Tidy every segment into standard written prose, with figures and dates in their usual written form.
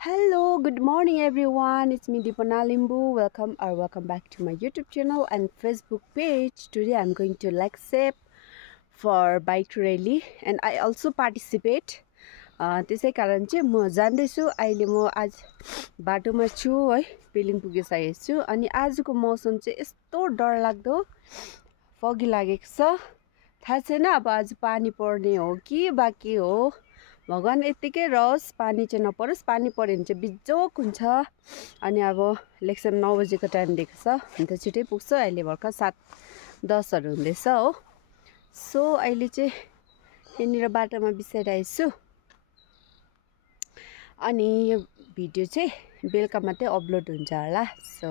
Hello, good morning everyone. It's me Deepana Limbu. Welcome back to my YouTube channel and Facebook page. Today I'm going to shape for bike rally and I also participate. त्यसै कारण चाहिँ म जान्दैछु अहिले म आज बाटोमा छु है पेलिङ पुगिसकेको छु अनि आजको मौसम चाहिँ यस्तो डरलाग्दो फगी लागेको छ थाहा छैन अब आज पानी पर्ने हो कि बाकी हो भगवान यतिकै रहोस् पानी चाहिँ नपरोस् पानी पर्यो भने चाहिँ बिजोक हुन्छ अनि अब लेक्चर 9 बजेको टाइम दिएको छ अन्त छिटै पुग्छ अहिले भर्खर 7:10 हुँदैछ हो सो अहिले चाहिँ यहाँनिर बाटोमा बिसाइरहेको छु अनि यो भिडियो चाहिँ बेलुका मात्रै अपलोड हुन्छ होला सो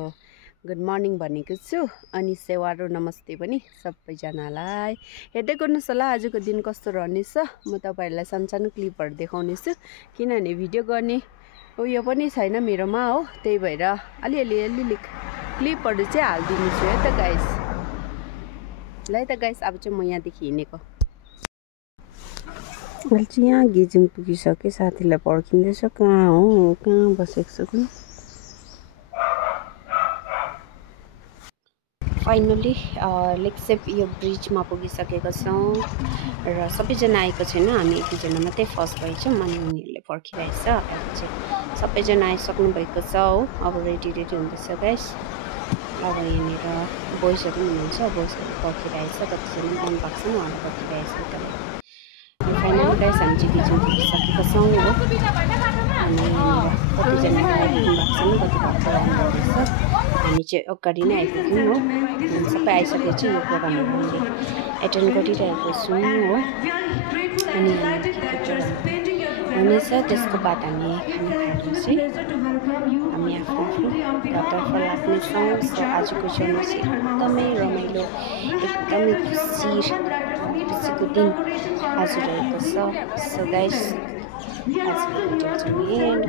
गुड मर्निङ भनेको छु अनि सेवारो नमस्ते पनि सबैजनालाई हेर्दै गर्नुहोस् होला आजको दिन कस्तो रहनेछ म तपाईहरुलाई सानसानो क्लिपहरु देखाउनेछु किनभने भिडियो गर्ने उयो पनि छैन मेरोमा हो त्यही भएर अलि क्लिपहरु चाहिँ हाल्दिन्छु है त गाइस ल है त गाइस अब चाहिँ म यहाँदेखि हिँडेको अहिले चाहिँ यहाँ गेजिङ पुगिसके साथीलाई पर्खिँदैछ कहाँ हो कहाँ बसेको छु कुन फाइनली लेक्सेप यो ब्रिजमा पुगिसकेको छौँ र सबैजना आएको छैन हामी एक दुईजना मात्रै फर्स्ट भएछौँ अनि उनीहरूले पर्खिरहेछ अहिले चाहिँ सबैजना आइसक्नु भएको छ हो अब रेडी हुँदैछ गाइस अब यहाँनिर बोइसहरू पनि हुनुहुन्छ बोइसहरू पर्खिरहेछ कतिजना मन भएको छ उहाँहरू पर्खिरहेछ फाइनली गाइस हामी चाहिँ गेजिङ पुगिसकेको छौँ हो अनि कतिजना आइपुग्नु भएको छ कति भएको आउनुहुँदैछ हामी चाहिँ अगाडि नै आइपुग्यौँ हो सबै आइसकेपछि यो प्रोग्रामहरू हामीले एटेन्ड गरिरहेको छौँ हो अनि हुनेछ त्यसको बाद हामी खाना खाएर चाहिँ हामी आफ्नो घरतर्फ लाग्नेछौँ सो आजको जर्नी चाहिँ एकदमै रमाइलो एकदमै खुसीको दिन आज रहेको छ सो गाइस आजको भिडियो चाहिँ एन्ड